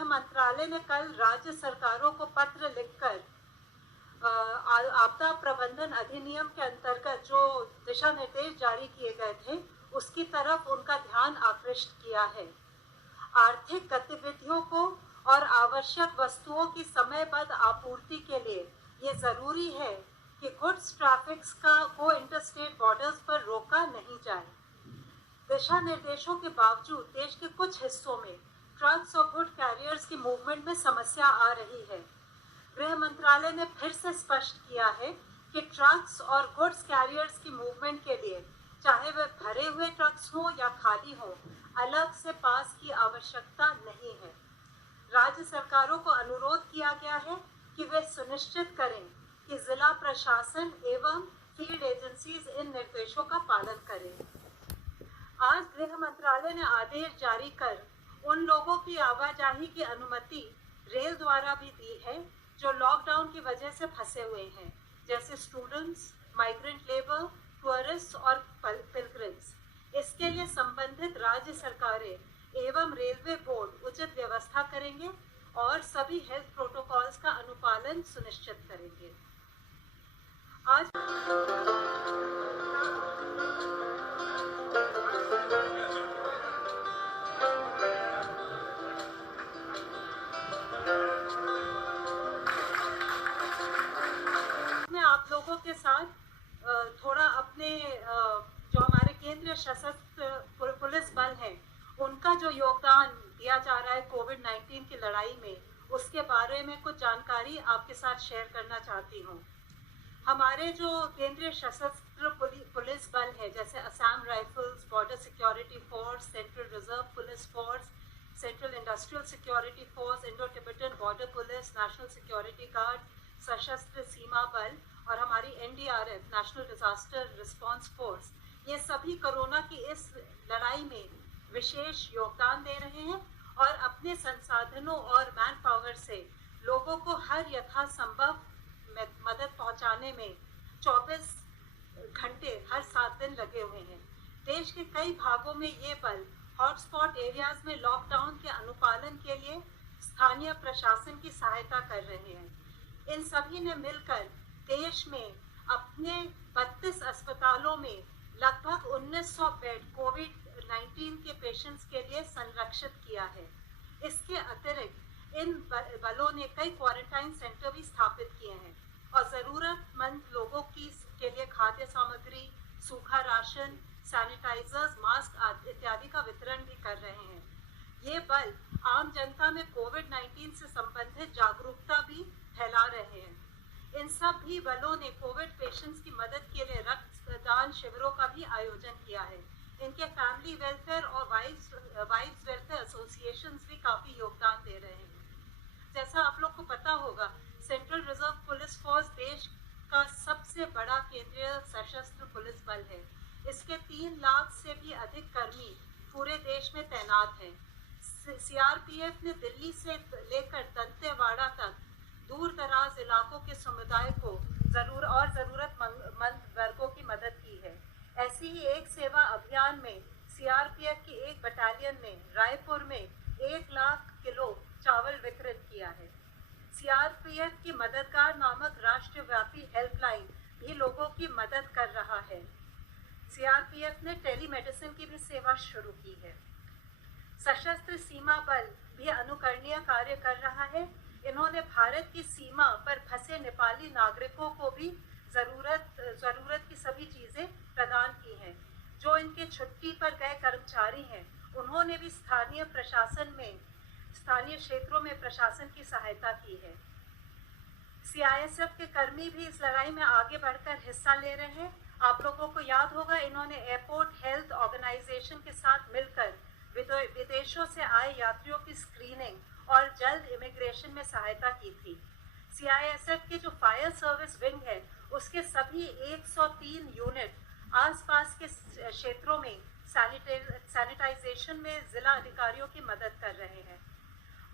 गृह मंत्रालय ने कल राज्य सरकारों को पत्र लिखकर आपदा प्रबंधन अधिनियम के अंतर्गत जो दिशा निर्देश जारी किए गए थे उसकी तरफ उनका ध्यान आकृष्ट किया है। आर्थिक गतिविधियों को और आवश्यक वस्तुओं की समयबद्ध आपूर्ति के लिए ये जरूरी है कि गुड्स ट्रैफिक को इंटरस्टेट बॉर्डर्स पर रोका नहीं जाए। दिशा निर्देशों के बावजूद देश के कुछ हिस्सों में ट्रक्स और गुड कैरियर्स की मूवमेंट में समस्या आ रही है। गृह मंत्रालय ने फिर से स्पष्ट किया है कि ट्रक्स और गुड्स कैरियर्स की मूवमेंट के लिए चाहे वे भरे हुए ट्रक्स हों या खाली हों, अलग से पास की आवश्यकता नहीं है। राज्य सरकारों को अनुरोध किया गया है कि वे सुनिश्चित करें कि जिला प्रशासन एवं फील्ड एजेंसीज इन निर्देशों का पालन करें। आज गृह मंत्रालय ने आदेश जारी कर उन लोगों की आवाजाही की अनुमति रेल द्वारा भी दी है जो लॉकडाउन की वजह से फंसे हुए हैं, जैसे स्टूडेंट्स, माइग्रेंट लेबर, टूरिस्ट और पिलग्रिम्स। इसके लिए संबंधित राज्य सरकारें एवं रेलवे बोर्ड उचित व्यवस्था करेंगे और सभी हेल्थ प्रोटोकॉल्स का अनुपालन सुनिश्चित करेंगे। आज मैं आप लोगों के साथ थोड़ा अपने जो हमारे केंद्रीय सशस्त्र पुलिस बल है उनका जो योगदान दिया जा रहा है कोविड-19 की लड़ाई में, उसके बारे में कुछ जानकारी आपके साथ शेयर करना चाहती हूँ। हमारे जो केंद्रीय सशस्त्र पुलिस बल है, जैसे Assam rifles, border security force, central reserve police force, central industrial security force, Indo Tibetan border police, national security guard, सशस्त्र सीमा बल और हमारी NDRF national disaster response force, ये सभी कोरोना की इस लड़ाई में विशेष योगदान दे रहे हैं और अपने संसाधनों और मैन पावर से लोगों को हर यथासंभव मदद पहुंचाने में 24 घंटे हर 7 दिन लगे हुए हैं। देश के कई भागों में ये बल हॉटस्पॉट एरियाज में लॉकडाउन के अनुपालन के लिए स्थानीय प्रशासन की सहायता कर रहे हैं। इन सभी ने मिलकर देश में अपने 32 अस्पतालों में लगभग 1900 बेड कोविड-19 के पेशेंट्स के लिए संरक्षित किया है। इसके अतिरिक्त इन बलों ने कई क्वारंटाइन सेंटर भी स्थापित किए हैं और ज़रूरतमंद लोगों के लिए खाद्य सामग्री, सूखा राशन, सैनिटाइजर्स, मास्क इत्यादि का वितरण भी कर रहे हैं। ये बल आम जनता में कोविड-19 से संबंधित जागरूकता भी फैला रहे हैं। इन सब भी बलों ने कोविड पेशेंट्स की मदद के लिए रक्तदान शिविरों का भी आयोजन किया है। इनके फैमिली वेलफेयर और वाइव्स वेलफेयर एसोसिएशंस भी काफ़ी योगदान दे रहे हैं। जैसा आप लोग को पता होगा, सेंट्रल रिजर्व पुलिस फोर्स देश का सबसे बड़ा केंद्रीय सशस्त्र पुलिस बल है। इसके 3 लाख से भी अधिक कर्मी पूरे देश में तैनात हैं। CRPF ने दिल्ली से लेकर दंतेवाड़ा तक दूर दराज इलाकों के समुदाय को जरूरतमंद वर्गों की मदद की है। ऐसी ही एक सेवा अभियान में CRPF की एक बटालियन ने रायपुर में 1 लाख किलो चावल वितरित किया है। CRPF की मददगार नामक राष्ट्रव्यापी हेल्पलाइन भी लोगों की मदद कर रहा है। CRPF ने टेलीमेडिसिन की भी सेवा शुरू की है। सशस्त्र सीमा बल भी अनुकरणीय कार्य कर रहा है। इन्होंने भारत की सीमा पर फंसे नेपाली नागरिकों को भी जरूरत की सभी चीजें प्रदान की हैं। जो इनके छुट्टी पर गए कर्मचारी हैं, उन्होंने भी स्थानीय क्षेत्रों में प्रशासन की सहायता की है। CISF के कर्मी भी इस लड़ाई में आगे बढ़कर हिस्सा ले रहे हैं। आप लोगों को याद होगा, इन्होंने एयरपोर्ट हेल्थ ऑर्गेनाइजेशन के साथ मिलकर विदेशों से आए यात्रियों की स्क्रीनिंग और जल्द इमिग्रेशन में सहायता की थी। CISF के जो फायर सर्विस विंग है, उसके सभी 103 यूनिट आसपास के क्षेत्रों में सैनिटाइजेशन में जिला अधिकारियों की मदद कर रहे हैं।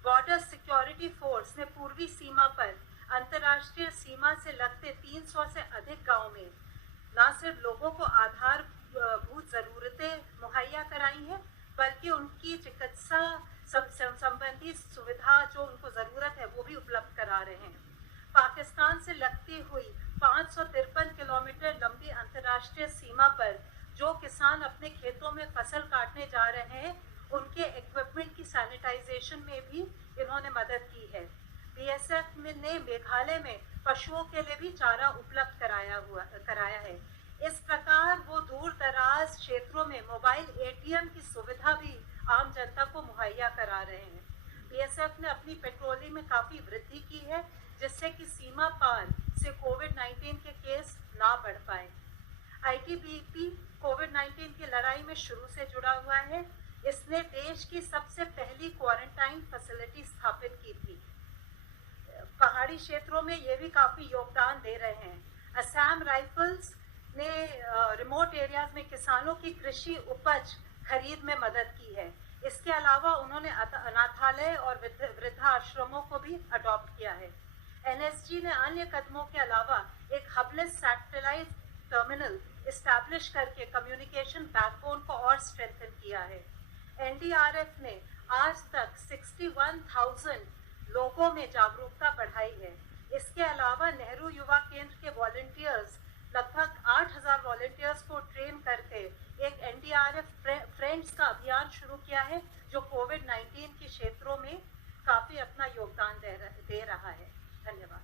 बॉर्डर सिक्योरिटी फोर्स ने पूर्वी सीमा पर अंतर्राष्ट्रीय सीमा से लगते 300 से अधिक गांव में न सिर्फ लोगों को आधारभूत जरूरतें मुहैया कराई हैं, बल्कि उनकी चिकित्सा संबंधी सुविधा जो उनको जरूरत है वो भी उपलब्ध करा रहे हैं। पाकिस्तान से लगती हुई 553 किलोमीटर लंबी अंतर्राष्ट्रीय सीमा पर जो किसान अपने खेतों में फसल काटने जा रहे हैं, उनके इक्विपमेंट की सैनिटाइजेशन में भी इन्होंने मदद की है। बीएसएफ ने मेघालय में पशुओं के लिए भी चारा उपलब्ध कराया है। इस प्रकार वो दूर दराज क्षेत्रों में मोबाइल एटीएम की सुविधा भी आम जनता को मुहैया करा रहे हैं। बीएसएफ ने अपनी पेट्रोलिंग में काफी वृद्धि की है, जिससे कि सीमा पार से कोविड-19 के केस ना बढ़ पाए। आईटीबीपी कोविड-19 की लड़ाई में शुरू से जुड़ा हुआ है। इसने देश की सबसे पहली क्वारंटाइन फैसिलिटी स्थापित की थी। पहाड़ी क्षेत्रों में ये भी काफी योगदान दे रहे हैं। असम राइफल्स ने रिमोट एरियाज में किसानों की कृषि उपज खरीद में मदद की है। इसके अलावा उन्होंने अनाथालय और वृद्धाश्रमों को भी अडॉप्ट किया है। एनएसजी ने अन्य कदमों के अलावा एक हबलेस सैटेलाइट टर्मिनल इस्टेब्लिश करके कम्युनिकेशन बैकबोन को और स्ट्रेंथन किया है। एनडीआरएफ ने आज तक 61,000 लोगों में जागरूकता बढ़ाई है। इसके अलावा नेहरू युवा केंद्र के वॉलंटियर्स लगभग 8,000 वॉलंटियर्स को ट्रेन करके एक एनडीआरएफ फ्रेंड्स का अभियान शुरू किया है, जो कोविड-19 के क्षेत्रों में काफी अपना योगदान दे रहा है। धन्यवाद।